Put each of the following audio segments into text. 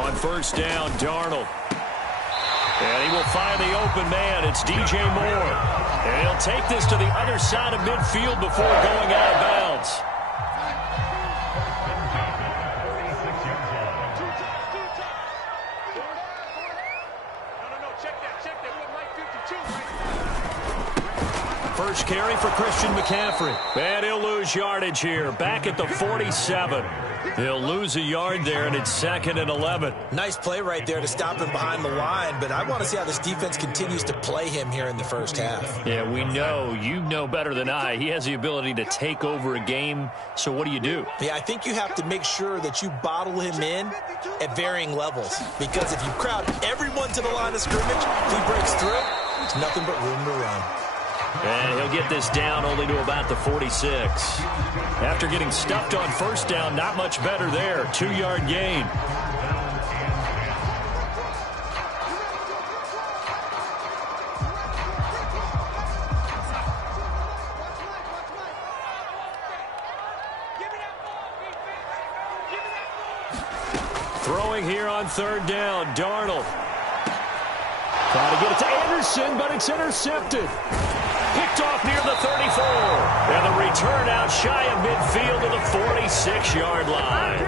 On first down, Darnold. And he will find the open man. It's DJ Moore. And he'll take this to the other side of midfield before going out of bounds. First carry for Christian McCaffrey. And he'll lose yardage here. Back at the 47. He'll lose a yard there, and it's 2nd and 11. Nice play right there to stop him behind the line, but I want to see how this defense continues to play him here in the first half. Yeah, we know. You know better than I. He has the ability to take over a game, so what do? Yeah, I think you have to make sure that you bottle him in at varying levels, because if you crowd everyone to the line of scrimmage, if he breaks through, it's nothing but room to run. And he'll get this down only to about the 46. After getting stuffed on first down, not much better there. 2-yard gain. Throwing here on 3rd down, Darnold. Trying to get it to Anderson, but it's intercepted. Picked off near the 34. And the return out shy of midfield to the 46-yard line.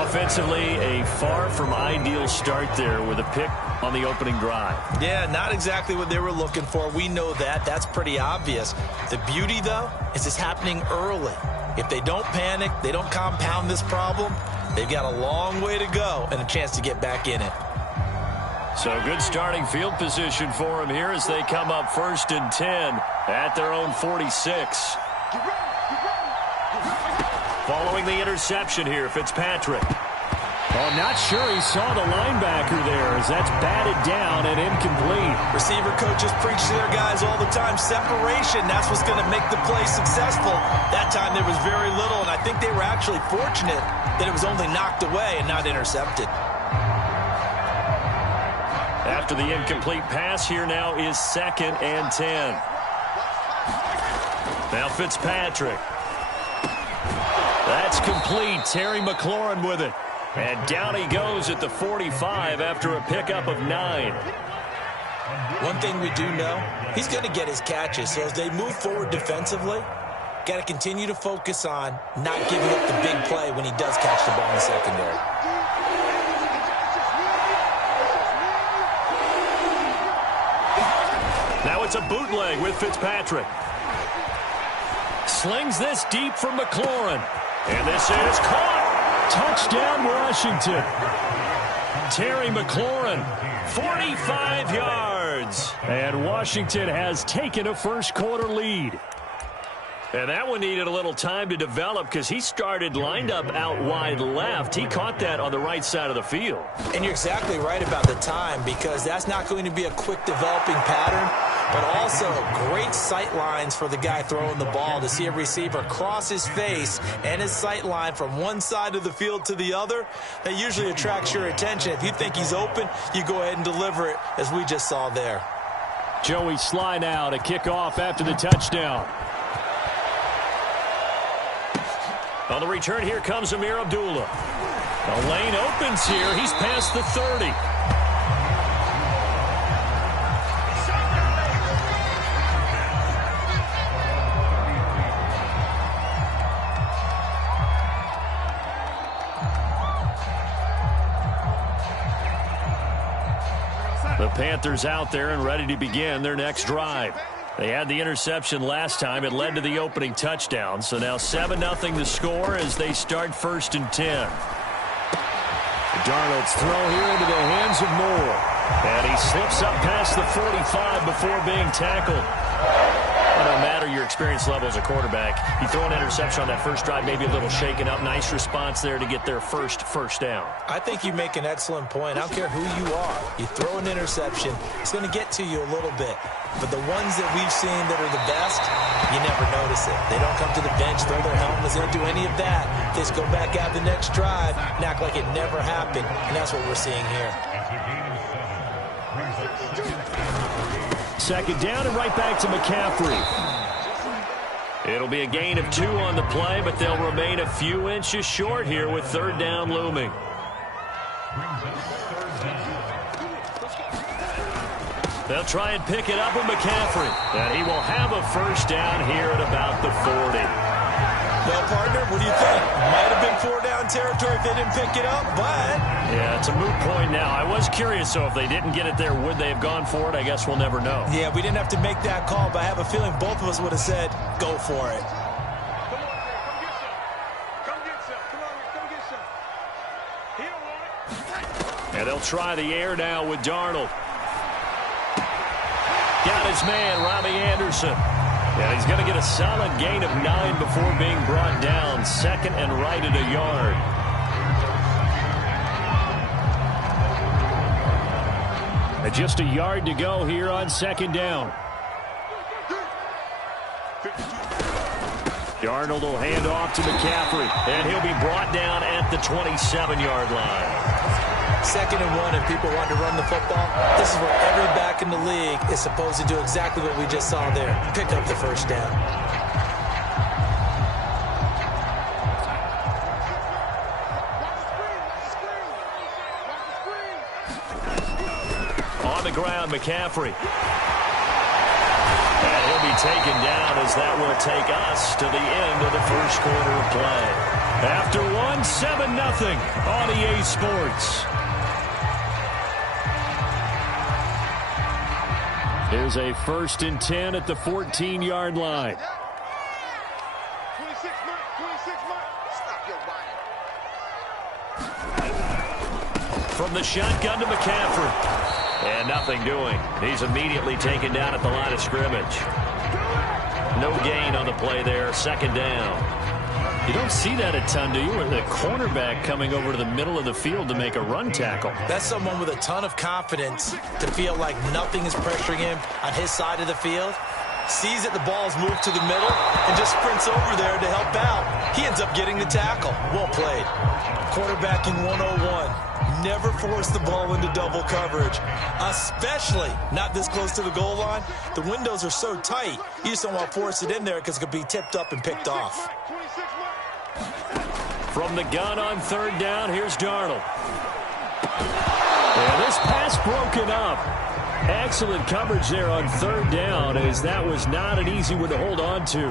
Offensively, a far from ideal start there with a pick on the opening drive. Yeah, not exactly what they were looking for. We know that. That's pretty obvious. The beauty, though, is it's happening early. If they don't panic, they don't compound this problem, they've got a long way to go and a chance to get back in it. So good starting field position for him here as they come up 1st and 10 at their own 46. Following the interception here, Fitzpatrick. Oh, not sure he saw the linebacker there as that's batted down and incomplete. Receiver coaches preach to their guys all the time. Separation, that's what's going to make the play successful. That time there was very little, and I think they were actually fortunate that it was only knocked away and not intercepted. After the incomplete pass, here now is 2nd and 10. Now Fitzpatrick. That's complete. Terry McLaurin with it. And down he goes at the 45 after a pickup of 9. One thing we do know, he's going to get his catches. So as they move forward defensively, got to continue to focus on not giving up the big play when he does catch the ball in the secondary. Now it's a bootleg with Fitzpatrick. Slings this deep from McLaurin. And this is caught. Touchdown, Washington. Terry McLaurin, 45 yards. And Washington has taken a first-quarter lead. And that one needed a little time to develop because he started lined up out wide left. He caught that on the right side of the field. And you're exactly right about the time because that's not going to be a quick developing pattern, but also great sight lines for the guy throwing the ball to see a receiver cross his face and his sight line from one side of the field to the other. That usually attracts your attention. If you think he's open, you go ahead and deliver it as we just saw there. Joey Sly now to kick off after the touchdown. On the return, here comes Amir Abdullah. The lane opens here. He's past the 30. The Panthers out there and ready to begin their next drive. They had the interception last time. It led to the opening touchdown. So now 7-0 the score as they start 1st and 10. Darnold's throw here into the hands of Moore. And he slips up past the 45 before being tackled. No matter your experience level as a quarterback, you throw an interception on that first drive, maybe a little shaken up. Nice response there to get their first down. I think you make an excellent point. I don't care who you are. You throw an interception, it's going to get to you a little bit. But the ones that we've seen that are the best, you never notice it. They don't come to the bench, throw their helmets, they don't do any of that. They just go back out the next drive and act like it never happened. And that's what we're seeing here. 2nd down and right back to McCaffrey. It'll be a gain of 2 on the play, but they'll remain a few inches short here with 3rd down looming. They'll try and pick it up with McCaffrey. And he will have a first down here at about the 40. Well, partner, what do you think? Might have been 4-down territory if they didn't pick it up, but... Yeah, it's a moot point now. I was curious, so if they didn't get it there, would they have gone for it? I guess we'll never know. Yeah, we didn't have to make that call, but I have a feeling both of us would have said, go for it. And they'll try the air now with Darnold. Got his man, Robbie Anderson. And he's going to get a solid gain of 9 before being brought down. Second and right at a yard. And just a yard to go here on second down. Darnold will hand off to McCaffrey. And he'll be brought down at the 27-yard line. Second and 1, and people want to run the football. This is where every back in the league is supposed to do exactly what we just saw there. Pick up the first down. On the ground, McCaffrey. And he'll be taken down as that will take us to the end of the first quarter of play. After one, 7-0 on EA Sports. Here's a 1st and 10 at the 14-yard line. 26 Stop your body. From the shotgun to McCaffrey. And nothing doing. He's immediately taken down at the line of scrimmage. No gain on the play there. Second down. You don't see that a ton, do you? With the cornerback coming over to the middle of the field to make a run tackle. That's someone with a ton of confidence to feel like nothing is pressuring him on his side of the field. Sees that the ball's moved to the middle and just sprints over there to help out. He ends up getting the tackle. Well played. Quarterbacking 101. Never force the ball into double coverage, especially not this close to the goal line. The windows are so tight, you just don't want to force it in there because it could be tipped up and picked off. From the gun on third down, here's Darnold. And this pass broken up. Excellent coverage there on third down, as that was not an easy one to hold on to.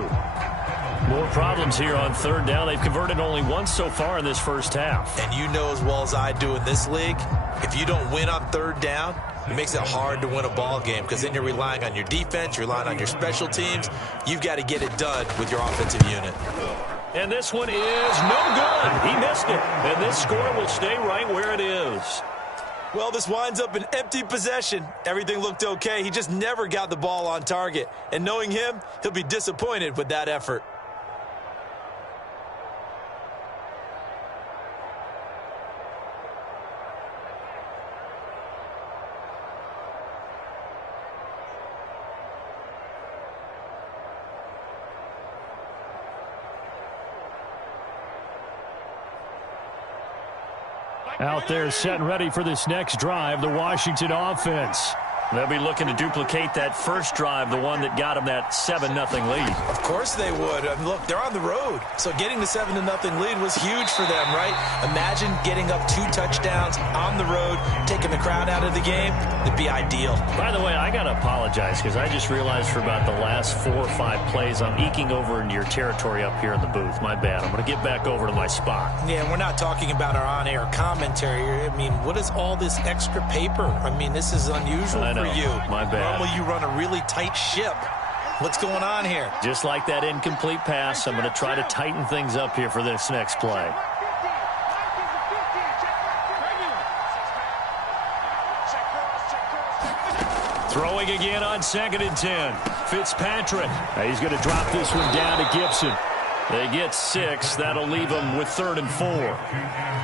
More problems here on third down. They've converted only once so far in this first half. And you know as well as I do in this league, if you don't win on third down, it makes it hard to win a ball game because then you're relying on your defense, you're relying on your special teams. You've got to get it done with your offensive unit. And this one is no good. He missed it. And this score will stay right where it is. Well, this winds up an empty possession. Everything looked okay. He just never got the ball on target. And knowing him, he'll be disappointed with that effort. Out there set and ready for this next drive, the Washington offense. They'll be looking to duplicate that first drive, the one that got them that 7-0 lead. Of course they would. I mean, look, they're on the road. So getting the 7-0 lead was huge for them, right? Imagine getting up 2 touchdowns on the road, taking the crowd out of the game. It'd be ideal. By the way, I got to apologize because I just realized for about the last 4 or 5 plays, I'm eking over into your territory up here in the booth. My bad. I'm going to get back over to my spot. Yeah, and we're not talking about our on-air commentary. I mean, what is all this extra paper? I mean, this is unusual for you. My bad. Normally you run a really tight ship. What's going on here? Just like that incomplete pass, I'm going to try to tighten things up here for this next play. Throwing again on 2nd and 10. Fitzpatrick. He's going to drop this one down to Gibson. They get 6. That'll leave them with 3rd and 4.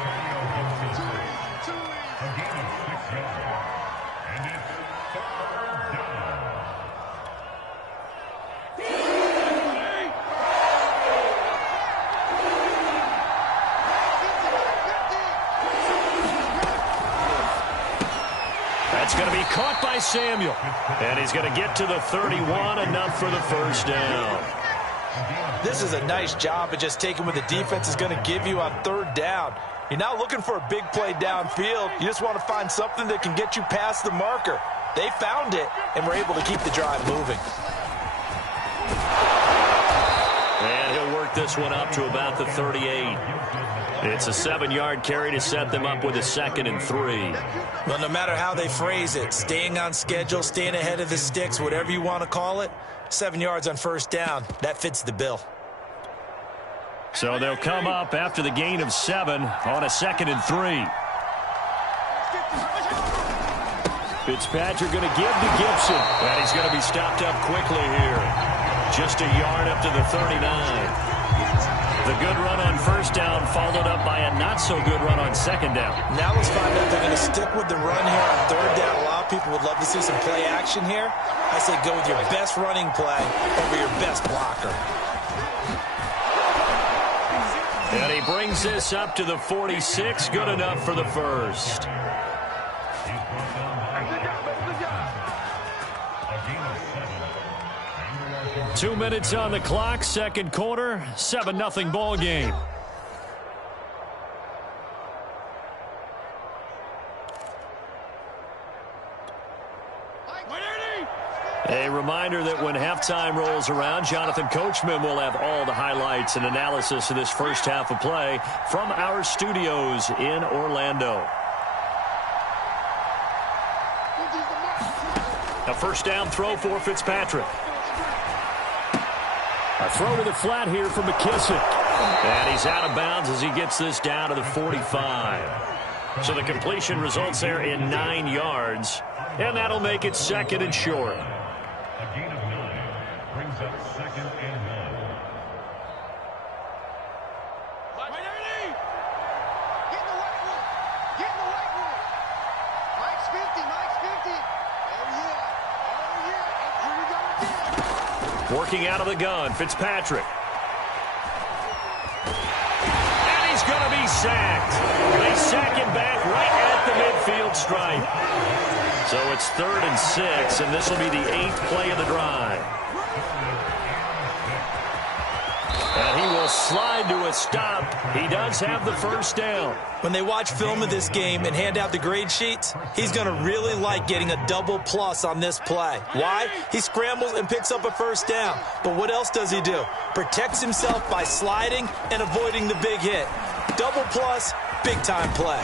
That's going to be caught by Samuel. And he's going to get to the 31, enough for the first down. This is a nice job of just taking what the defense is going to give you on third down. You're not looking for a big play downfield. You just want to find something that can get you past the marker. They found it and were able to keep the drive moving. And he'll work this one up to about the 38. It's a 7-yard carry to set them up with a 2nd and 3. Well, no matter how they phrase it, staying on schedule, staying ahead of the sticks, whatever you want to call it, 7 yards on first down, that fits the bill. So they'll come up after the gain of 7 on a 2nd and 3. Fitzpatrick going to give to Gibson. And he's going to be stopped up quickly here. Just a yard up to the 39. The good run on first down followed up by a not-so-good run on 2nd down. Now let's find out if they're going to stick with the run here on 3rd down. A lot of people would love to see some play action here. I say go with your best running play over your best blocker. And he brings this up to the 46. Good enough for the first. Two minutes on the clock, second quarter, 7-0 ball game. A reminder that when halftime rolls around, Jonathan Coachman will have all the highlights and analysis of this first half of play from our studios in Orlando. A first down throw for Fitzpatrick. A throw to the flat here for McKissick. And he's out of bounds as he gets this down to the 45. So the completion results there in 9 yards. And that'll make it 2nd and short. A gain of 9 brings up 2nd and 1. Get in the right one. Get in the right one. Mike's 50. Mike's 50. Oh, yeah. Oh, yeah. And here we go again. Working out of the gun, Fitzpatrick. And he's going to be sacked. They sack him back right at the midfield stripe. So it's 3rd and 6, and this will be the 8th play of the drive. And he will slide to a stop. He does have the first down. When they watch film of this game and hand out the grade sheets, he's going to really like getting a double plus on this play. Why? He scrambles and picks up a first down. But what else does he do? Protects himself by sliding and avoiding the big hit. Double plus, big-time play.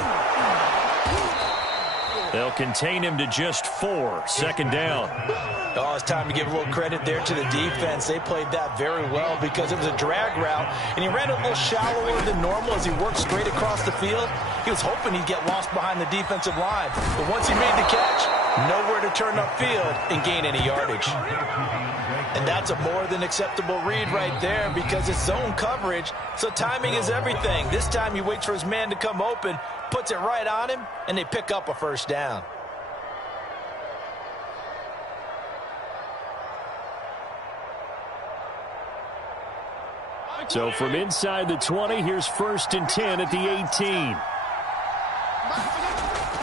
They'll contain him to just 4, 2nd down. Oh, it's time to give a little credit there to the defense. They played that very well because it was a drag route, and he ran a little shallower than normal as he worked straight across the field. He was hoping he'd get lost behind the defensive line. But once he made the catch, nowhere to turn upfield and gain any yardage. And that's a more than acceptable read right there because it's zone coverage, so timing is everything. This time he waits for his man to come open, puts it right on him, and they pick up a first down. So from inside the 20, here's 1st and 10 at the 18.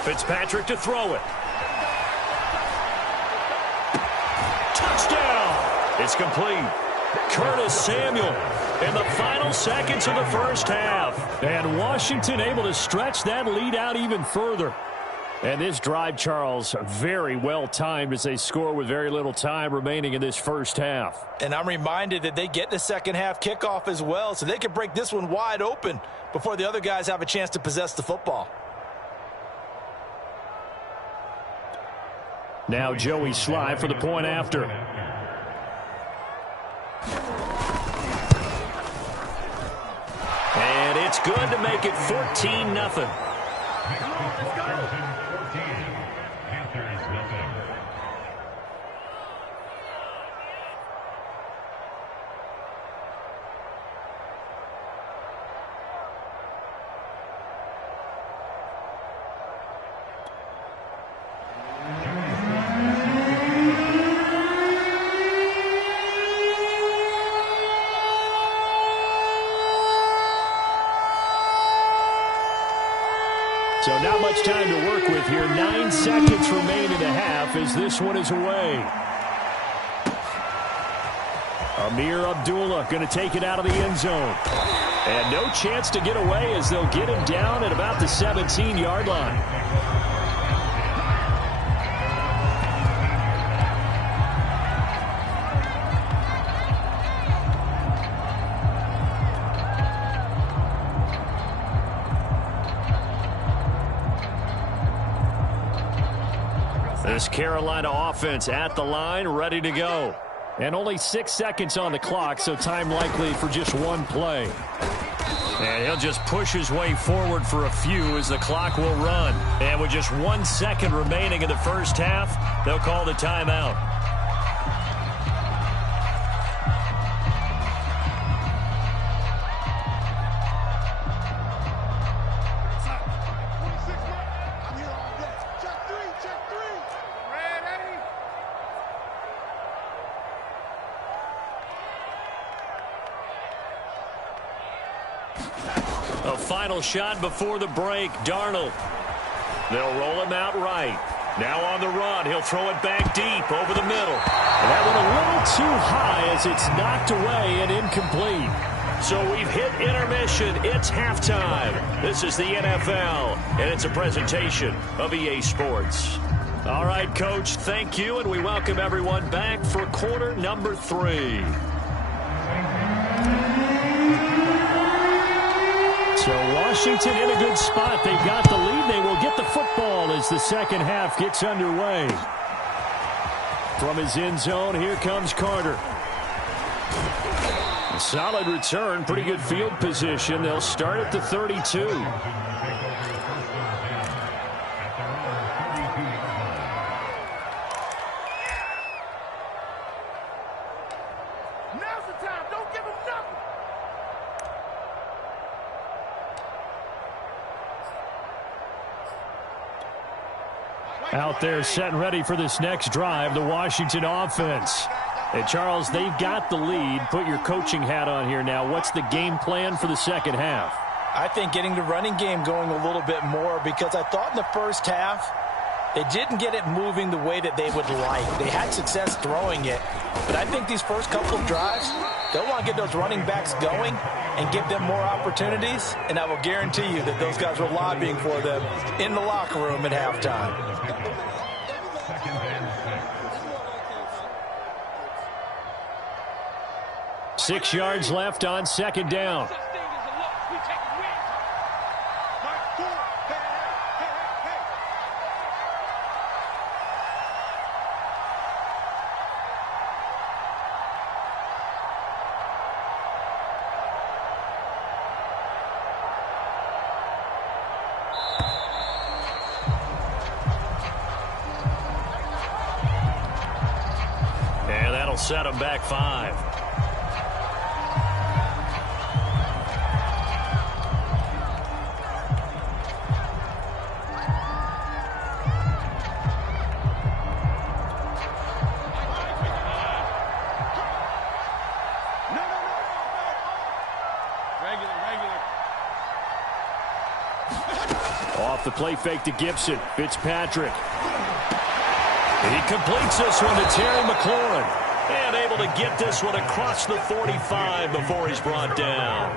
Fitzpatrick to throw it. Touchdown! It's complete. Curtis Samuel in the final seconds of the first half. And Washington able to stretch that lead out even further. And this drive, Charles, very well timed as they score with very little time remaining in this first half. And I'm reminded that they get the second half kickoff as well, so they can break this one wide open before the other guys have a chance to possess the football. Now Joey Sly for the point after. And it's good to make it 14-0. So not much time to work with here. 9 seconds remain in the half as this one is away. A Amir Abdullah going to take it out of the end zone. And no chance to get away as they'll get him down at about the 17-yard line. This Carolina offense at the line, ready to go. And only 6 seconds on the clock, so time likely for just one play. And he'll just push his way forward for a few as the clock will run. And with just 1 second remaining in the first half, they'll call the timeout. A final shot before the break. Darnold. They'll roll him out right. Now on the run. He'll throw it back deep over the middle. And that went a little too high as it's knocked away and incomplete. So we've hit intermission. It's halftime. This is the NFL, and it's a presentation of EA Sports. All right, Coach, thank you, and we welcome everyone back for quarter number 3. So Washington in a good spot. They've got the lead. They will get the football as the second half gets underway. From his end zone, here comes Carter. A solid return, pretty good field position. They'll start at the 32. Out there set and ready for this next drive, the Washington offense. And Charles, they've got the lead. Put your coaching hat on here now. What's the game plan for the second half? I think getting the running game going a little bit more, because I thought in the first half they didn't get it moving the way that they would like. They had success throwing it, but I think these first couple of drives, they'll want to get those running backs going and give them more opportunities, and I will guarantee you that those guys were lobbying for them in the locker room at halftime. 6 yards left on second down. And that'll set them back 5. Off the play fake to Gibson. Fitzpatrick. He completes this one to Terry McLaurin. And able to get this one across the 45 before he's brought down.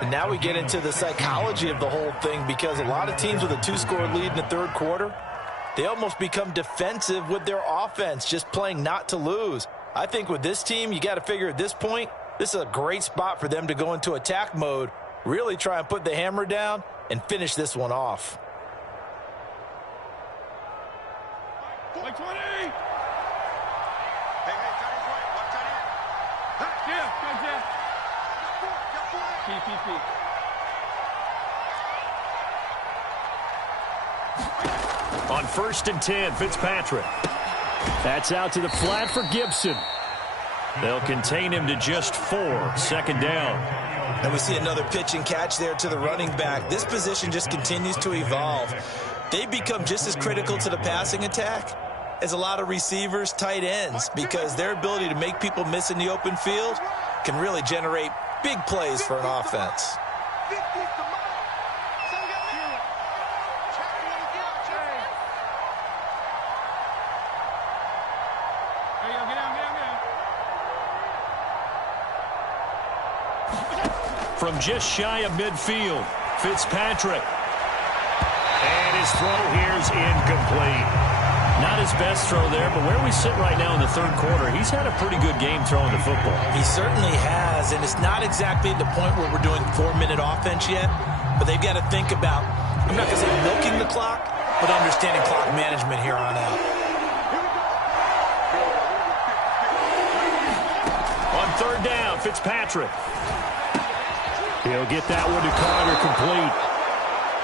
And now we get into the psychology of the whole thing, because a lot of teams with a 2-score lead in the third quarter, they almost become defensive with their offense, just playing not to lose. I think with this team, you got to figure at this point, this is a great spot for them to go into attack mode, really try and put the hammer down and finish this one off. Like 20! Hey, Johnny's right. Watch out here. Keep. On 1st and 10, Fitzpatrick. That's out to the flat for Gibson. They'll contain him to just 4. Second down. And we see another pitch and catch there to the running back. This position just continues to evolve. They become just as critical to the passing attack as a lot of receivers, tight ends, because their ability to make people miss in the open field can really generate big plays for an offense. from just shy of midfield. Fitzpatrick. And his throw here is incomplete. Not his best throw there, but where we sit right now in the third quarter, he's had a pretty good game throwing the football. He certainly has, and it's not exactly at the point where we're doing 4-minute offense yet, but they've got to think about, I'm not going to say milking the clock, but understanding clock management here on out. On third down, Fitzpatrick. He'll get that one to Carter complete.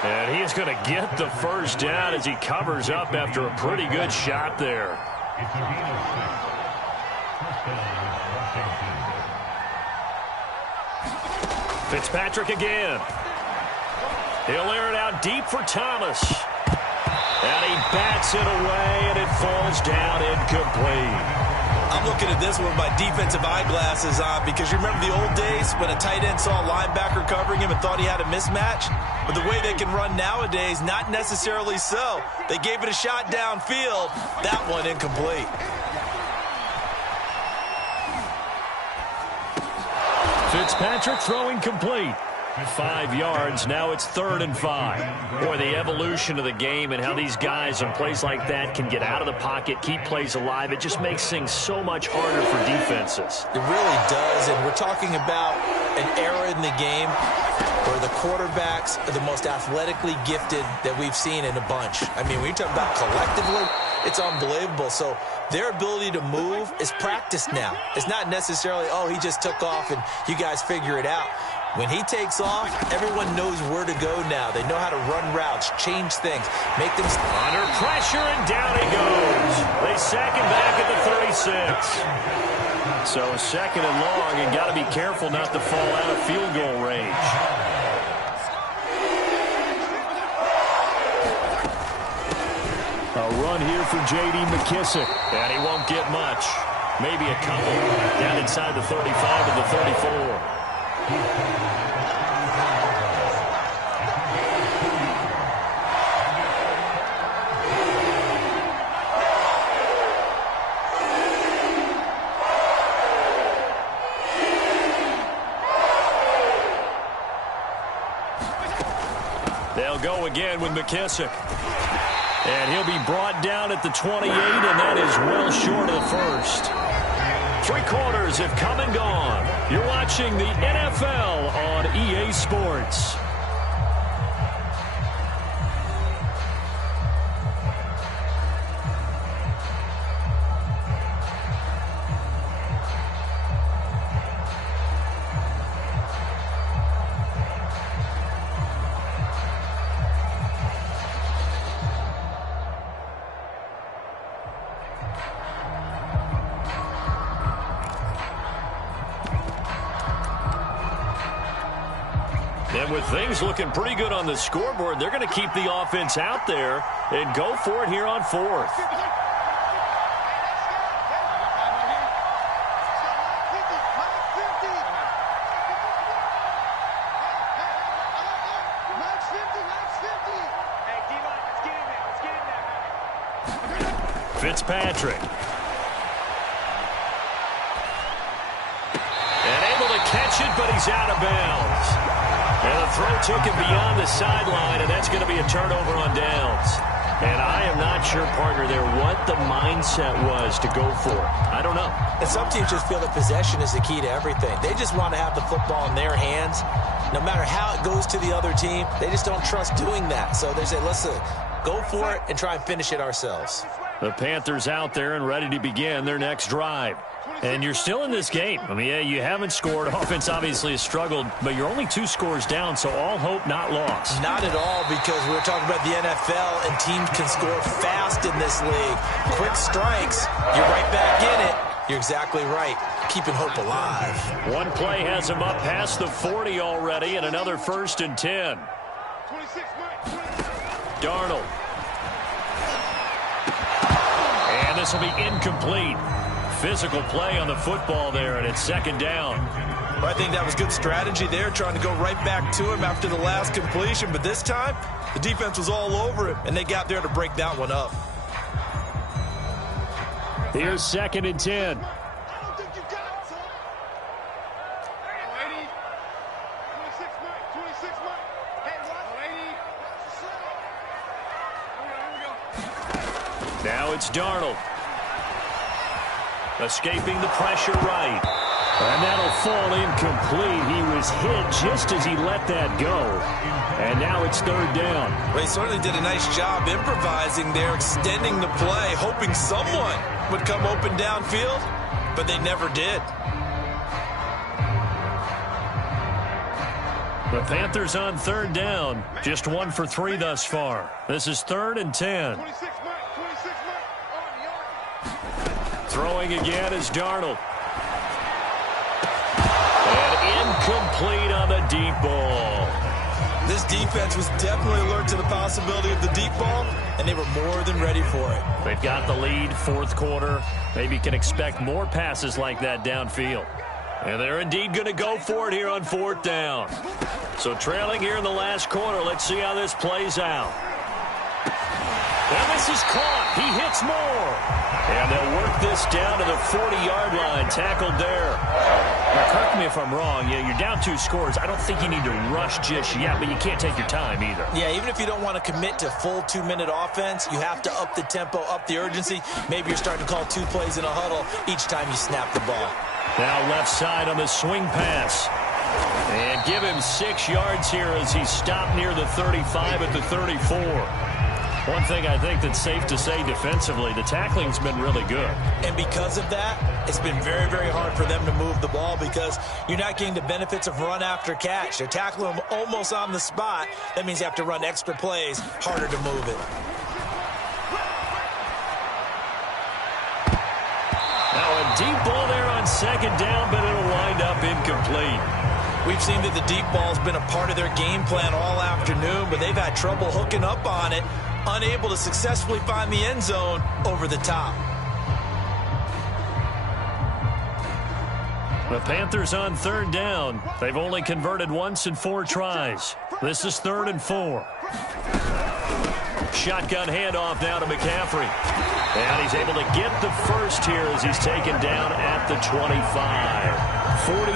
And he's going to get the first down as he covers up after a pretty good shot there. It's a gain of 6. First down, Washington. Fitzpatrick again. He'll air it out deep for Thomas. And he bats it away, and it falls down incomplete. I'm looking at this with my defensive eyeglasses on because you remember the old days when a tight end saw a linebacker covering him and thought he had a mismatch? But the way they can run nowadays, not necessarily so. They gave it a shot downfield. That one incomplete. Fitzpatrick throwing complete. 5 yards. Now it's 3rd and 5. Boy, the evolution of the game and how these guys on plays like that can get out of the pocket, keep plays alive, it just makes things so much harder for defenses. It really does, and we're talking about an era in the game where the quarterbacks are the most athletically gifted that we've seen in a bunch. I mean, when you talk about collectively, it's unbelievable. So their ability to move is practiced now. It's not necessarily, oh, he just took off and you guys figure it out. When he takes off, everyone knows where to go now. They know how to run routes, change things, make them... Under pressure, and down he goes. They sack him back at the 36. So 2nd and long, and got to be careful not to fall out of field goal range. A run here for J.D. McKissick, and he won't get much. Maybe a couple down inside the 35 and the 34. They'll go again with McKissick. And he'll be brought down at the 28, and that is well short of the first. 3 quarters have come and gone. You're watching the NFL on EA Sports. And with things looking pretty good on the scoreboard, they're going to keep the offense out there and go for it here on 4th. Fitzpatrick. And able to catch it, but he's out of bounds. And the throw took him beyond the sideline, and that's going to be a turnover on downs. And I am not sure, partner, there what the mindset was to go for it. I don't know. And some teams just feel that possession is the key to everything. They just want to have the football in their hands. No matter how it goes to the other team, they just don't trust doing that. So they say, listen, go for it and try and finish it ourselves. The Panthers out there and ready to begin their next drive. And you're still in this game. I mean, yeah, you haven't scored. Offense obviously has struggled, but you're only 2 scores down, so all hope not lost. Not at all, because we're talking about the NFL, and teams can score fast in this league. Quick strikes, you're right back in it. You're exactly right. Keeping hope alive. One play has him up past the 40 already, and another 1st and 10. Darnold. And this will be incomplete. Physical play on the football there, and it's 2nd down. Well, I think that was good strategy there, trying to go right back to him after the last completion. But this time, the defense was all over him, and they got there to break that one up. Here's 2nd and 10. Now it's Darnold. Escaping the pressure right. And that'll fall incomplete. He was hit just as he let that go. And now it's third down. Well, he certainly did a nice job improvising there, extending the play, hoping someone would come open downfield, but they never did. The Panthers on third down. Just 1 for 3 thus far. This is 3rd and 10. Throwing again is Darnold. And incomplete on the deep ball. This defense was definitely alert to the possibility of the deep ball, and they were more than ready for it. They've got the lead, 4th quarter. Maybe can expect more passes like that downfield. And they're indeed going to go for it here on 4th down. So trailing here in the last quarter, let's see how this plays out. And this is caught. He hits more. And they'll work this down to the 40-yard line. Tackled there. Now, correct me if I'm wrong. Yeah, you're down 2 scores. I don't think you need to rush just yet, but you can't take your time either. Yeah, even if you don't want to commit to full 2-minute offense, you have to up the tempo, up the urgency. Maybe you're starting to call 2 plays in a huddle each time you snap the ball. Now left side on the swing pass. And give him 6 yards here as he's stopped near the 35 at the 34. One thing I think that's safe to say defensively, the tackling's been really good. And because of that, it's been very, very hard for them to move the ball because you're not getting the benefits of run after catch. They're tackling them almost on the spot. That means you have to run extra plays, harder to move it. Now a deep ball there on 2nd down, but it'll wind up incomplete. We've seen that the deep ball's been a part of their game plan all afternoon, but they've had trouble hooking up on it, unable to successfully find the end zone over the top. The Panthers on 3rd down. They've only converted once in 4 tries. This is 3rd and 4. Shotgun handoff now to McCaffrey. And he's able to get the first here as he's taken down at the 25. 43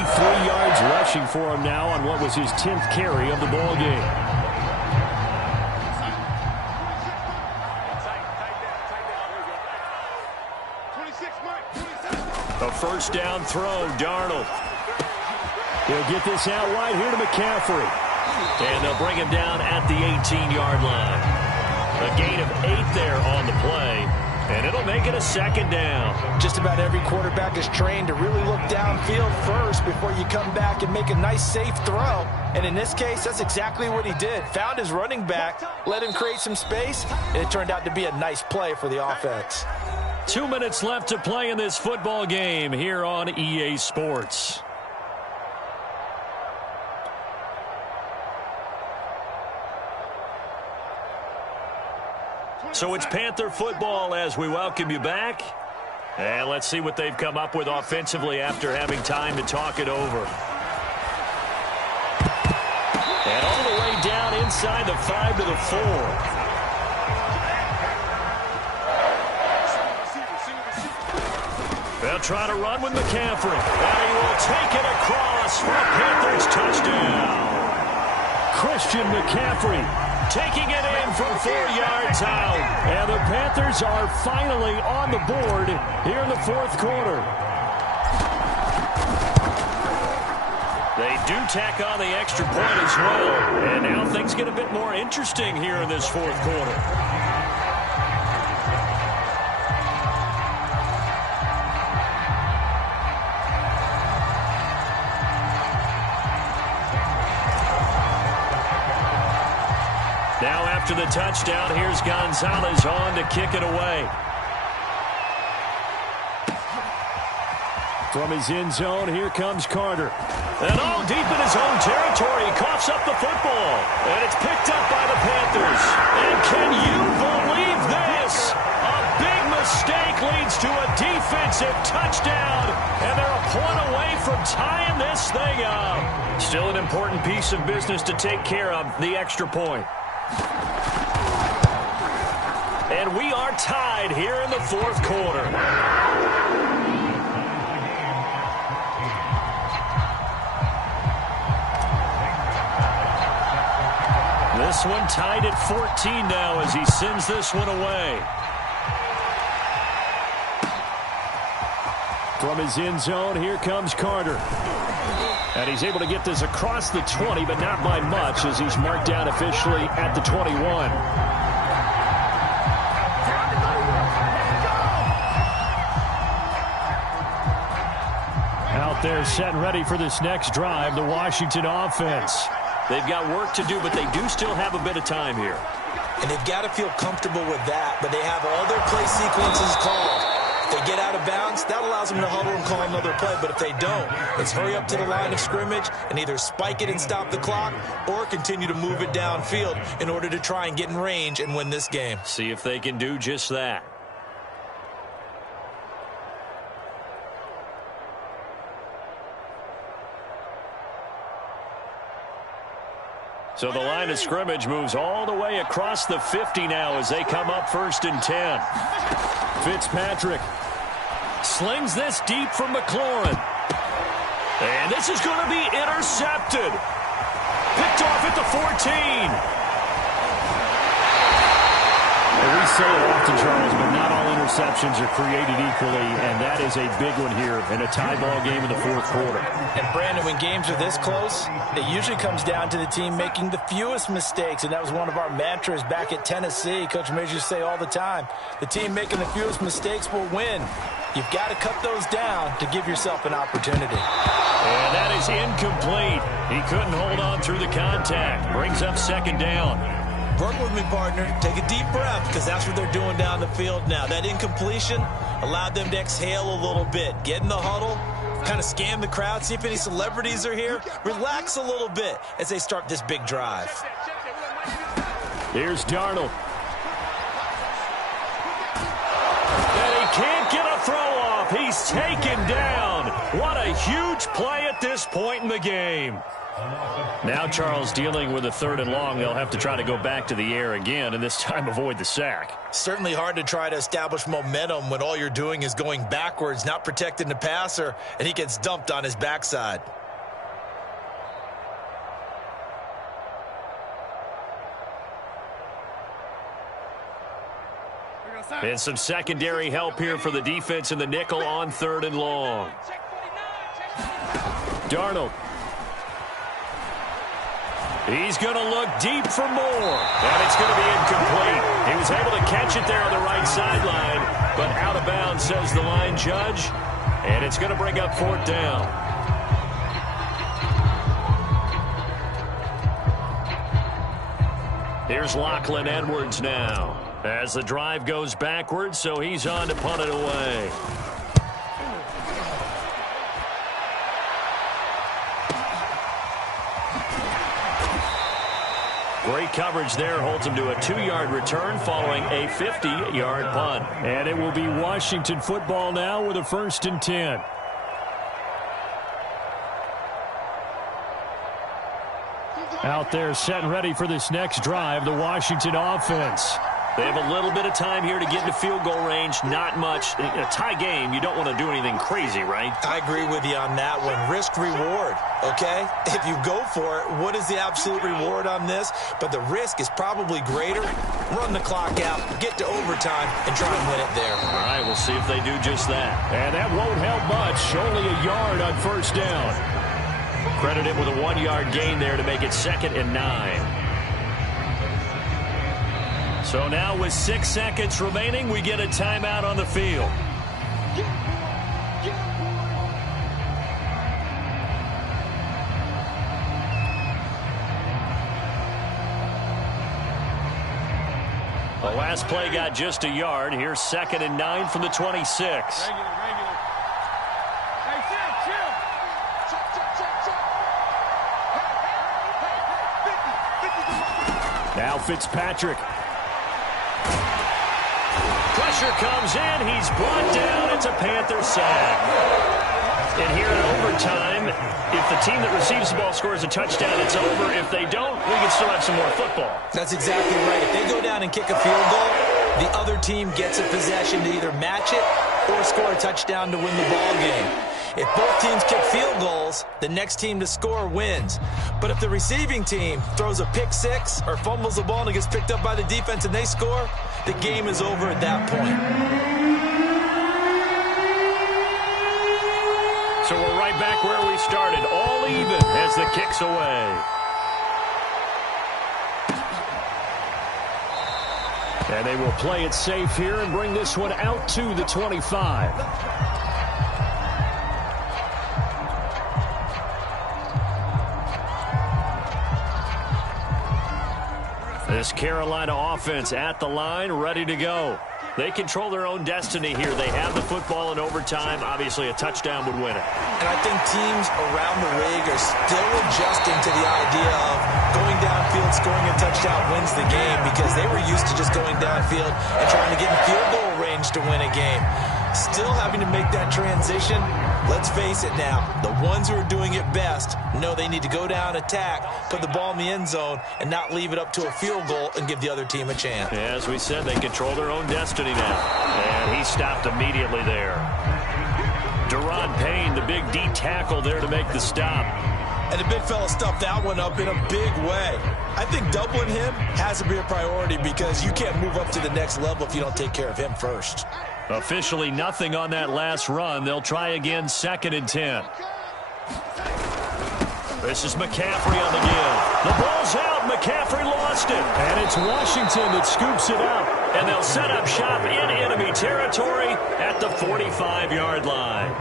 yards rushing for him now on what was his 10th carry of the ball game. A first down throw, Darnold. He'll get this out wide here to McCaffrey. And they'll bring him down at the 18-yard line. A gain of 8 there on the play. And it'll make it a 2nd down. Just about every quarterback is trained to really look downfield first before you come back and make a nice, safe throw. And in this case, that's exactly what he did. Found his running back, let him create some space, and it turned out to be a nice play for the offense. 2 minutes left to play in this football game here on EA Sports. So it's Panther football as we welcome you back. And let's see what they've come up with offensively after having time to talk it over. And all the way down inside the 5 to the 4. They'll try to run with McCaffrey. And he will take it across for a Panthers touchdown. Christian McCaffrey taking it in from 4 yards out. And the Panthers are finally on the board here in the 4th quarter. They do tack on the extra point as well. And now things get a bit more interesting here in this 4th quarter. Now after the touchdown, here's Gonzalez on to kick it away. From his end zone, here comes Carter. And all deep in his own territory, he coughs up the football. And it's picked up by the Panthers. And can you believe this? A big mistake leads to a defensive touchdown. And they're a point away from tying this thing up. Still an important piece of business to take care of, the extra point. And we are tied here in the 4th quarter. This one tied at 14 now as he sends this one away. From his end zone, here comes Carter. And he's able to get this across the 20, but not by much as he's marked down officially at the 21. Out there set and ready for this next drive, the Washington offense. They've got work to do, but they do still have a bit of time here. And they've got to feel comfortable with that, but they have all their play sequences called. If they get out of bounds, that allows them to huddle and call another play. But if they don't, let's hurry up to the line of scrimmage and either spike it and stop the clock or continue to move it downfield in order to try and get in range and win this game. See if they can do just that. So the line of scrimmage moves all the way across the 50 now as they come up 1st and 10. Fitzpatrick slings this deep from McLaurin. And this is going to be intercepted. Picked off at the 14. We say it often, Charles, but not all interceptions are created equally, and that is a big one here in a tie ball game in the 4th quarter. And, Brandon, when games are this close, it usually comes down to the team making the fewest mistakes, and that was one of our mantras back at Tennessee. Coach Major used to say all the time, the team making the fewest mistakes will win. You've got to cut those down to give yourself an opportunity. And that is incomplete. He couldn't hold on through the contact. Brings up 2nd down. Work with me, partner. Take a deep breath because that's what they're doing down the field now. That incompletion allowed them to exhale a little bit. Get in the huddle, kind of scan the crowd, see if any celebrities are here. Relax a little bit as they start this big drive. Here's Darnold. And he can't get a throw off. He's taken down. What a huge play at this point in the game. Now Charles dealing with a 3rd and long. They'll have to try to go back to the air again and this time avoid the sack. Certainly hard to try to establish momentum when all you're doing is going backwards, not protecting the passer, and he gets dumped on his backside. And some secondary help here for the defense in the nickel on 3rd and long. Darnold. He's going to look deep for more, and it's going to be incomplete. He was able to catch it there on the right sideline, but out of bounds, says the line judge, and it's going to bring up 4th down. Here's Lachlan Edwards now as the drive goes backwards, so he's on to punt it away. Great coverage there, holds him to a 2-yard return following a 50-yard punt. And it will be Washington football now with a 1st and 10. Out there set and ready for this next drive, the Washington offense. They have a little bit of time here to get into field goal range, not much. In a tie game, you don't want to do anything crazy, right? I agree with you on that one. Risk-reward, okay? If you go for it, what is the absolute reward on this? But the risk is probably greater. Run the clock out, get to overtime, and try and win it there. All right, we'll see if they do just that. And that won't help much. Only a yard on 1st down. Credit it with a 1-yard gain there to make it 2nd and 9. So now with 6 seconds remaining, we get a timeout on the field. The last play got just a yard. Here's 2nd and 9 from the 26. Now Fitzpatrick. Pressure comes in. He's brought down. It's a Panther sack. And here in overtime, if the team that receives the ball scores a touchdown, it's over. If they don't, we can still have some more football. That's exactly right. If they go down and kick a field goal, the other team gets a possession to either match it or score a touchdown to win the ball game. If both teams kick field goals, the next team to score wins. But if the receiving team throws a pick six or fumbles the ball and it gets picked up by the defense and they score, the game is over at that point. So we're right back where we started, all even as the kick's away. And they will play it safe here and bring this one out to the 25. This Carolina offense at the line, ready to go. They control their own destiny here. They have the football in overtime. Obviously, a touchdown would win it. And I think teams around the league are still adjusting to the idea of going downfield, scoring a touchdown wins the game, because they were used to just going downfield and trying to get in field goal range to win a game. Still having to make that transition. Let's face it now, the ones who are doing it best know they need to go down, attack, put the ball in the end zone, and not leave it up to a field goal and give the other team a chance. Yeah, as we said, they control their own destiny now. And he stopped immediately there. Deron Payne, the big D tackle there to make the stop. And the big fella stuffed that one up in a big way. I think doubling him has to be a priority, because you can't move up to the next level if you don't take care of him first. Officially nothing on that last run. They'll try again, 2nd and 10. This is McCaffrey on the give. The ball's out. McCaffrey lost it. And it's Washington that scoops it up. And they'll set up shop in enemy territory at the 45-yard line.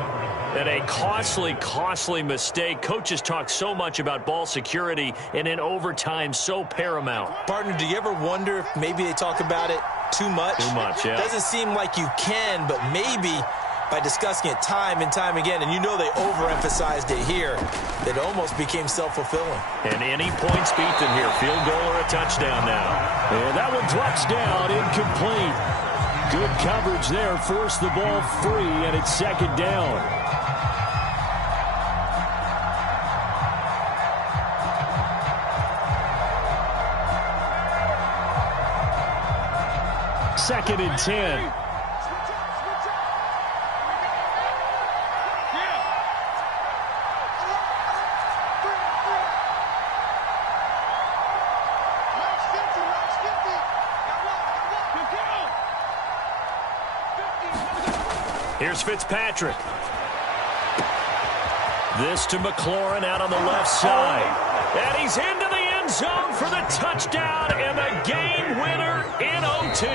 And a costly mistake. Coaches talk so much about ball security, and in overtime, so paramount. Partner, do you ever wonder if maybe they talk about it too much? Too much, yeah. Doesn't seem like you can, but maybe by discussing it time and time again, and you know they overemphasized it here, that almost became self-fulfilling. And any points beat them here, field goal or a touchdown now. And that one drops down, incomplete. Good coverage there, forced the ball free, and it's 2nd down. Second and 10. Here's Fitzpatrick. This to McLaurin out on the left side. And he's into the end zone for the touchdown and the game winner in OT.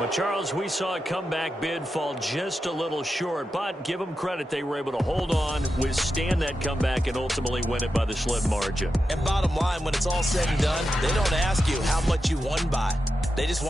Well, Charles, we saw a comeback bid fall just a little short, but give them credit. They were able to hold on, withstand that comeback, and ultimately win it by the slim margin. And bottom line, when it's all said and done, they don't ask you how much you won by. They just want